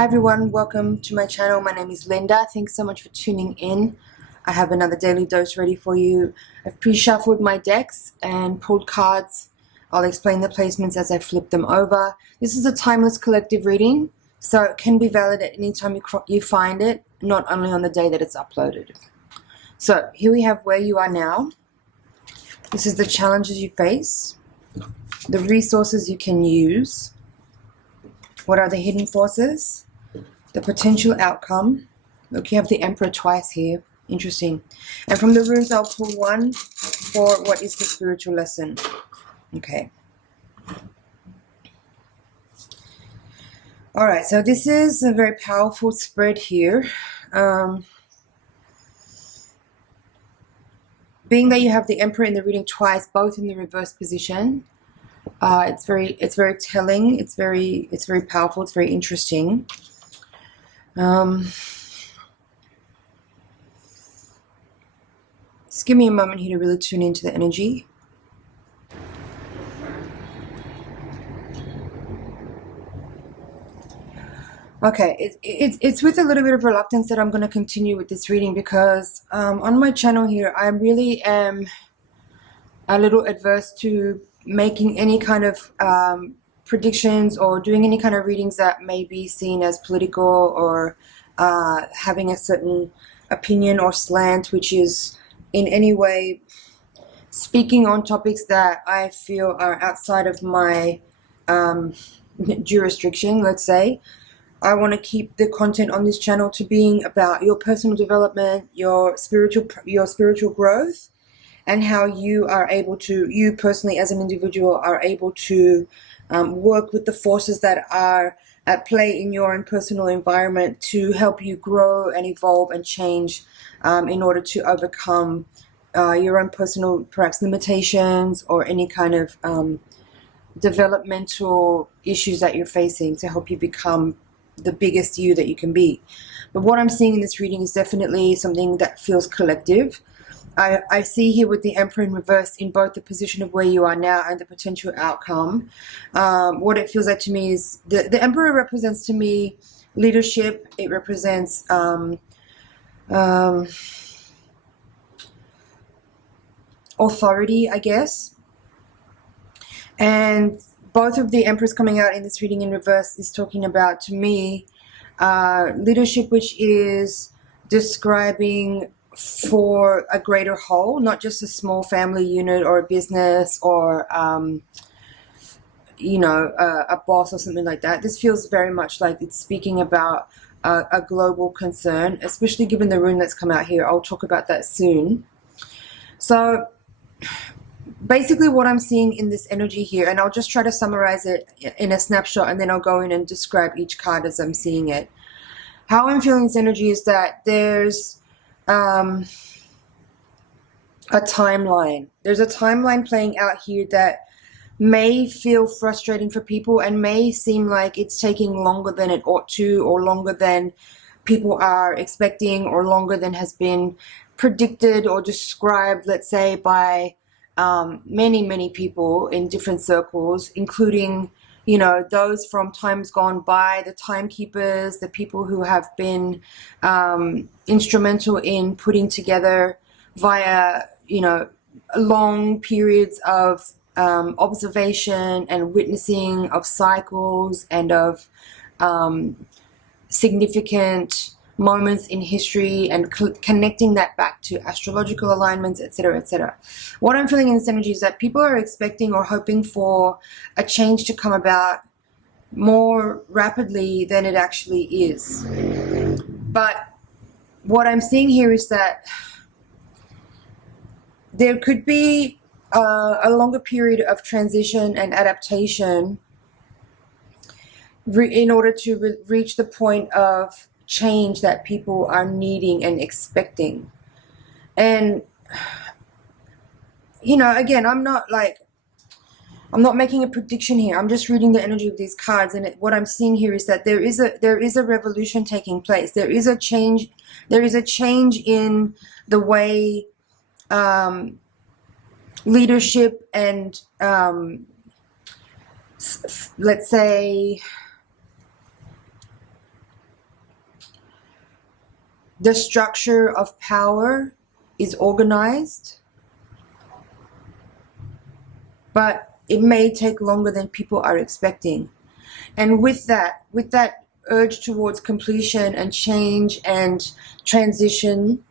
Hi everyone, welcome to my channel. My name is Linda. Thanks so much for tuning in. I have another daily dose ready for you. I've pre-shuffled my decks and pulled cards. I'll explain the placements as I flip them over. This is a timeless collective reading, so it can be valid at any time you find it, not only on the day that it's uploaded. So here we have where you are now. This is the challenges you face, the resources you can use. What are the hidden forces? The potential outcome. Look, you have the Emperor twice here. Interesting. And from the runes, I'll pull one for what is the spiritual lesson. Okay. Alright, so this is a very powerful spread here. Being that you have the Emperor in the reading twice, both in the reverse position, it's very telling. It's very powerful. It's very interesting. Just give me a moment here to really tune into the energy. Okay, it's with a little bit of reluctance that I'm going to continue with this reading because on my channel here, I really am a little adverse to making any kind of predictions or doing any kind of readings that may be seen as political or having a certain opinion or slant which is in any way speaking on topics that I feel are outside of my jurisdiction, let's say. I want to keep the content on this channel to being about your personal development, your spiritual growth, and how you are able to, you personally as an individual, are able to work with the forces that are at play in your own personal environment to help you grow and evolve and change in order to overcome your own personal, perhaps, limitations or any kind of developmental issues that you're facing to help you become the biggest you that you can be. But what I'm seeing in this reading is definitely something that feels collective. I see here with the Emperor in reverse in both the position of where you are now and the potential outcome. What it feels like to me is the Emperor represents to me leadership. It represents authority, I guess. And both of the Emperors coming out in this reading in reverse is talking about, to me, leadership, which is describing for a greater whole, not just a small family unit or a business or you know, a boss or something like that. This feels very much like it's speaking about a global concern, especially given the rune that's come out here. I'll talk about that soon. So basically what I'm seeing in this energy here, and I'll just try to summarize it in a snapshot and then I'll go in and describe each card as I'm seeing it. How I'm feeling this energy is that there's a timeline. There's a timeline playing out here that may feel frustrating for people and may seem like it's taking longer than it ought to, or longer than people are expecting, or longer than has been predicted or described, let's say, by many people in different circles, including, you know, those from times gone by, the timekeepers, the people who have been instrumental in putting together via, you know, long periods of observation and witnessing of cycles and of significant moments in history and connecting that back to astrological alignments, etc., etc. What I'm feeling in this energy is that people are expecting or hoping for a change to come about more rapidly than it actually is. But what I'm seeing here is that there could be a longer period of transition and adaptation in order to reach the point of change that people are needing and expecting. And, you know, again, I'm not making a prediction here. I'm just reading the energy of these cards, and what I'm seeing here is that there is a revolution taking place. There is a change in the way leadership and let's say the structure of power is organized, but it may take longer than people are expecting. And with that urge towards completion and change and transition,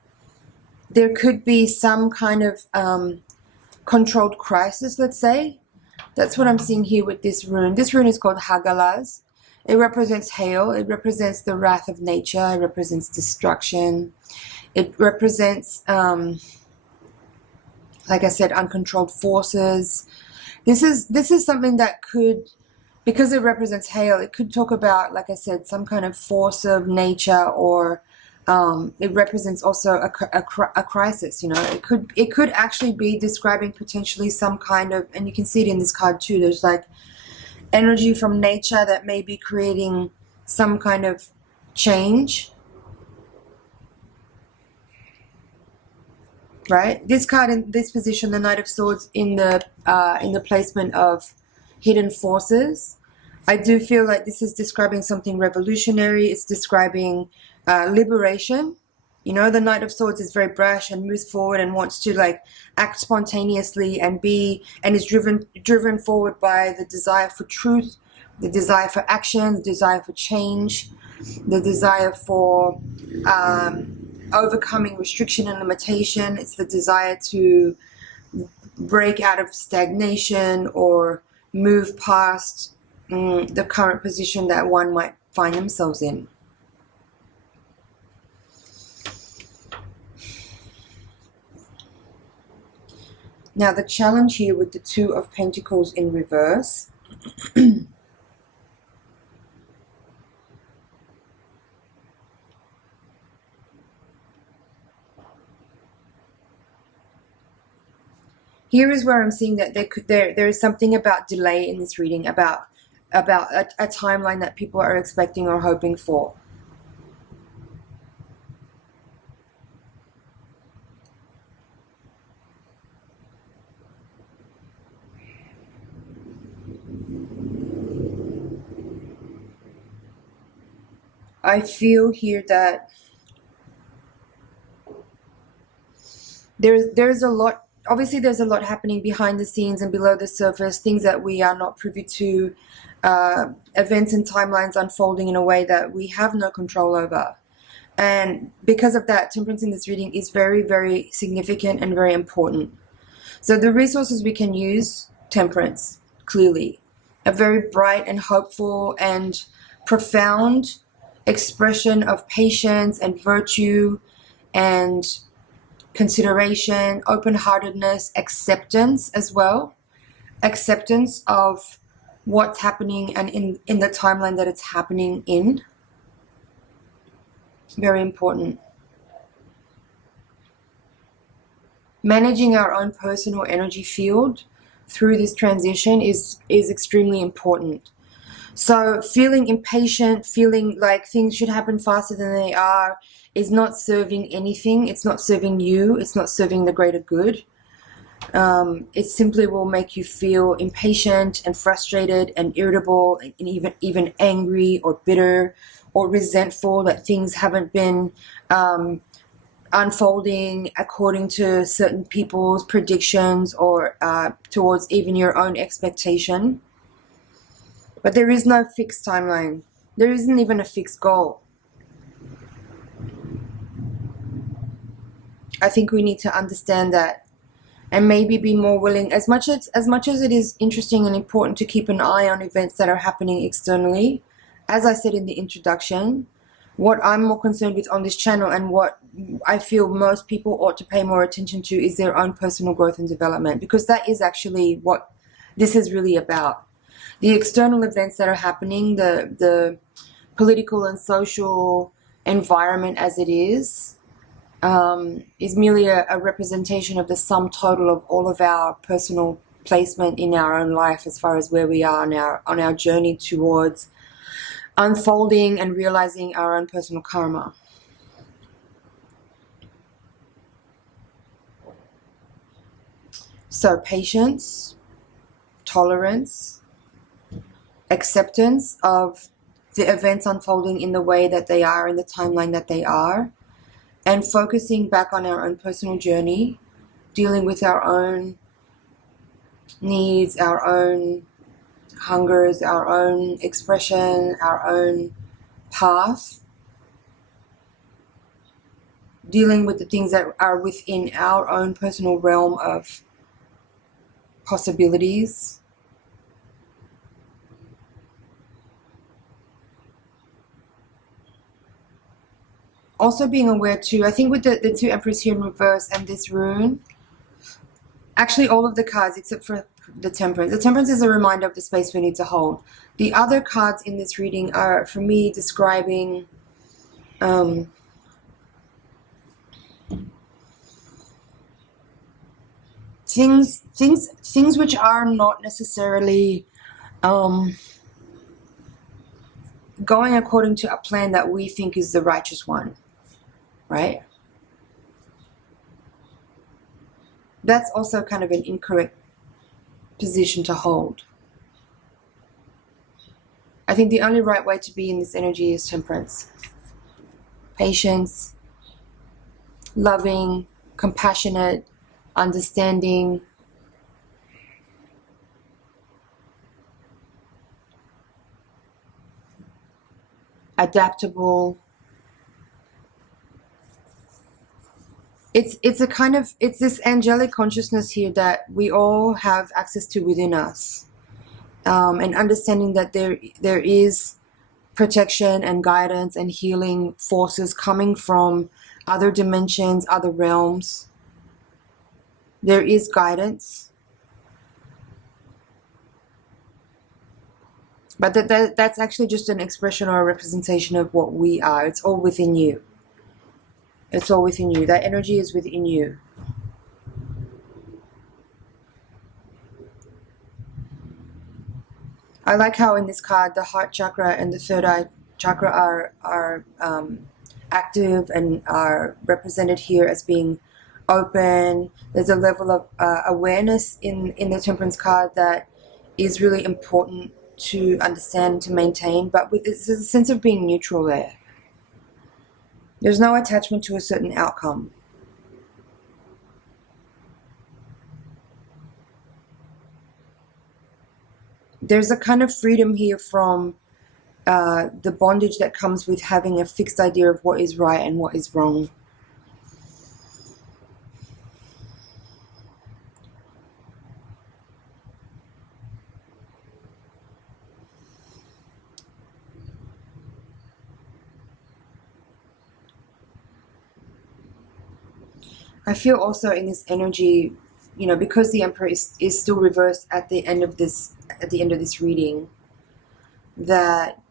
there could be some kind of controlled crisis, let's say. That's what I'm seeing here with this rune. This rune is called Hagalaz. It represents hail. It represents the wrath of nature. It represents destruction. It represents, like I said, uncontrolled forces. This is something that could, because it represents hail, it could talk about, like I said, some kind of force of nature, or it represents also a crisis. You know, it could actually be describing potentially some kind of, and you can see it in this card too. There's like energy from nature that may be creating some kind of change, right? This card in this position, the Knight of Swords, in the placement of hidden forces, I do feel like this is describing something revolutionary. It's describing liberation. You know, the Knight of Swords is very brash and moves forward and wants to like act spontaneously and is driven forward by the desire for truth, the desire for action, the desire for change, the desire for overcoming restriction and limitation. It's the desire to break out of stagnation or move past the current position that one might find themselves in. Now, the challenge here with the Two of Pentacles in reverse here is where I'm seeing that there is something about delay in this reading, about a timeline that people are expecting or hoping for. I feel here that there's a lot, obviously there's a lot happening behind the scenes and below the surface, things that we are not privy to, events and timelines unfolding in a way that we have no control over. And because of that, temperance in this reading is very, very significant and very important. So the resources we can use, temperance, clearly. A very bright and hopeful and profound expression of patience and virtue and consideration, open-heartedness, acceptance as well. Acceptance of what's happening and in the timeline that it's happening in. Very important. Managing our own personal energy field through this transition is extremely important. So feeling impatient, feeling like things should happen faster than they are, is not serving anything. It's not serving you. It's not serving the greater good. It simply will make you feel impatient and frustrated and irritable and even angry or bitter or resentful that things haven't been unfolding according to certain people's predictions or towards even your own expectation. But there is no fixed timeline. There isn't even a fixed goal. I think we need to understand that and maybe be more willing, as much as it is interesting and important to keep an eye on events that are happening externally. As I said in the introduction, what I'm more concerned with on this channel and what I feel most people ought to pay more attention to is their own personal growth and development, because that is actually what this is really about. The external events that are happening, the political and social environment as it is merely a representation of the sum total of all of our personal placement in our own life as far as where we are on our journey towards unfolding and realizing our own personal karma. So patience, tolerance, acceptance of the events unfolding in the way that they are, in the timeline that they are, and focusing back on our own personal journey, dealing with our own needs, our own hungers, our own expression, our own path, dealing with the things that are within our own personal realm of possibilities. Also being aware too, I think with the two Emperors here in reverse and this rune, actually all of the cards except for the Temperance. The Temperance is a reminder of the space we need to hold. The other cards in this reading are, for me, describing things which are not necessarily going according to a plan that we think is the righteous one, right? That's also kind of an incorrect position to hold. I think the only right way to be in this energy is temperance. Patience, loving, compassionate, understanding, adaptable. It's a kind of, it's this angelic consciousness here that we all have access to within us, and understanding that there is protection and guidance and healing forces coming from other dimensions, other realms. There is guidance, but that's actually just an expression or a representation of what we are. It's all within you. It's all within you. That energy is within you. I like how in this card the heart chakra and the third eye chakra are active and are represented here as being open. There's a level of awareness in the Temperance card that is really important to understand, to maintain, but with there's a sense of being neutral there. There's no attachment to a certain outcome. There's a kind of freedom here from the bondage that comes with having a fixed idea of what is right and what is wrong. I feel also in this energy, you know, because the Emperor is still reversed at the end of this reading, that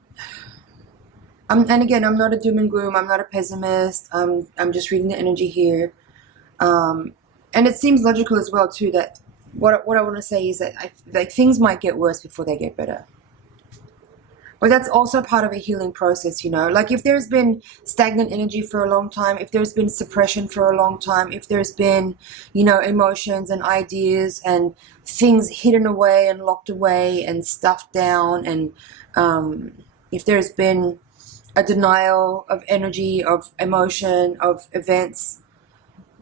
and again, I'm not a doom and gloom, I'm not a pessimist, I'm just reading the energy here, and it seems logical as well too, that what I want to say is that like things might get worse before they get better. But that's also part of a healing process, you know. Like if there's been stagnant energy for a long time, if there's been suppression for a long time, if there's been, you know, emotions and ideas and things hidden away and locked away and stuffed down, and if there's been a denial of energy, of emotion, of events,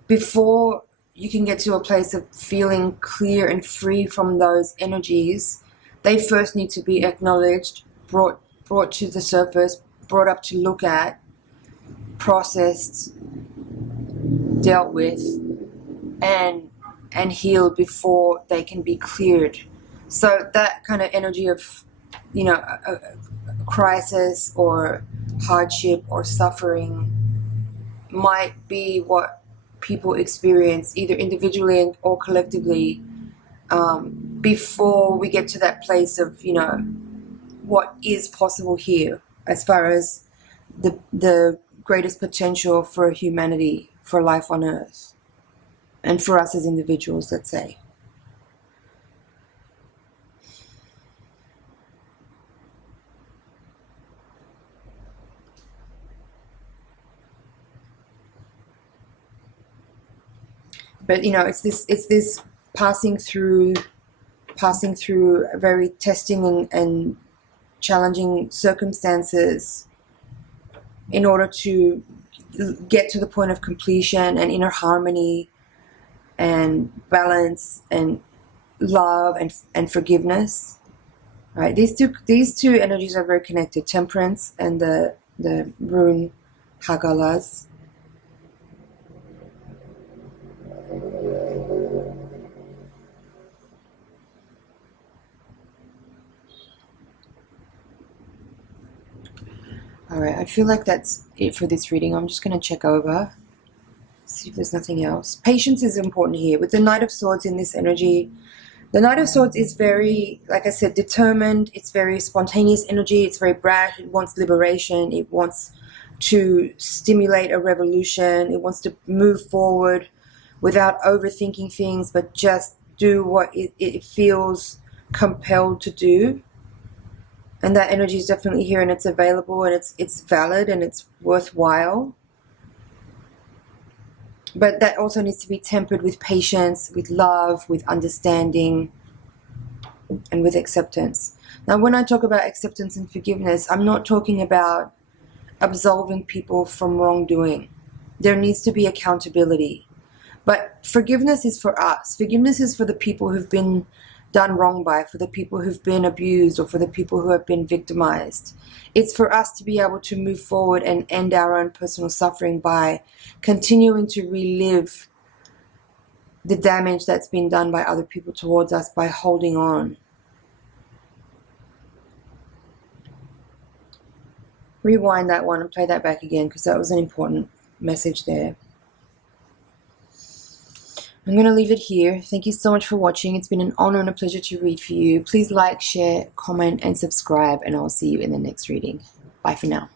before you can get to a place of feeling clear and free from those energies, they first need to be acknowledged, brought to the surface, brought up to look at, processed, dealt with, and healed before they can be cleared. So that kind of energy of, you know, a crisis or hardship or suffering might be what people experience either individually or collectively, before we get to that place of, you know, what is possible here as far as the greatest potential for humanity, for life on earth, and for us as individuals, let's say. But you know, it's this passing through very testing and challenging circumstances in order to get to the point of completion and inner harmony and balance and love and forgiveness. Right, these two energies are very connected, Temperance and the rune Hagalas. Alright, I feel like that's it for this reading. I'm just going to check over, see if there's nothing else. Patience is important here. With the Knight of Swords in this energy, the Knight of Swords is very, like I said, determined. It's very spontaneous energy. It's very brash. It wants liberation. It wants to stimulate a revolution. It wants to move forward without overthinking things, but just do what it feels compelled to do. And that energy is definitely here, and it's available, and it's valid, and it's worthwhile. But that also needs to be tempered with patience, with love, with understanding, and with acceptance. Now, when I talk about acceptance and forgiveness, I'm not talking about absolving people from wrongdoing. There needs to be accountability. But forgiveness is for us. Forgiveness is for the people who've been done wrong by, for the people who've been abused, or for the people who have been victimized. It's for us to be able to move forward and end our own personal suffering by continuing to relive the damage that's been done by other people towards us by holding on. Rewind that one and play that back again, because that was an important message there. I'm going to leave it here. Thank you so much for watching. It's been an honor and a pleasure to read for you. Please like, share, comment, and subscribe, and I'll see you in the next reading. Bye for now.